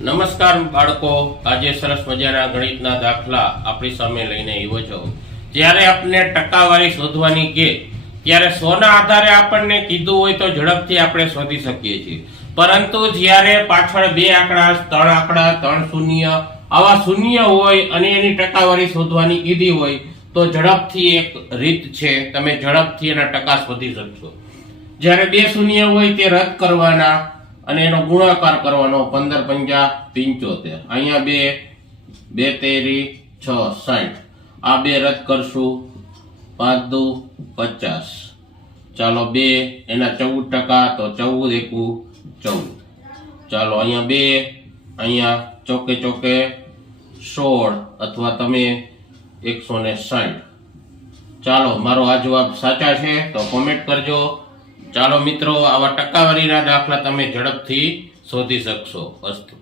નમસ્કાર બાળકો, આજે સરસ મજાના ગણિતના દાખલા આપણી સામે લઈને આવ્યો છું। જ્યારે આપણે ટકાવારી શોધવાની કે ત્યારે 100 ના આધારે આપણને કીધું હોય તો ઝડપથી આપણે શોધી શકીએ છીએ, પરંતુ જ્યારે પાછળ બે આંકડા, ત્રણ આંકડા, ત્રણ શૂન્ય આવા શૂન્ય હોય અને એની ટકાવારી શોધવાની કીધી હોય તો ઝડપથી એક રીત છે, તમે ઝડપથી એના ટકા શોધી શકશો। જ્યારે બે શૂન્ય હોય તે રદ કરવાના અને એનો ગુણાકાર કરવાનો, 15 પંજા 75, અહીંયા બે, 2 તેરી 6 60, આ બે રદ કરશું, 5 દુ 50, ચાલો બે એના 14% તો 14 એકુ 14, ચાલો અહીંયા બે, અહીંયા ચોકે ચોકે 16 અથવા તમે 160। ચાલો મારો આ જવાબ સાચા છે તો કોમેન્ટ કરજો। ચાલો મિત્રો, આવા ટકાવારીના દાખલા તમે ઝડપથી શોધી શકશો। અસ્તુ।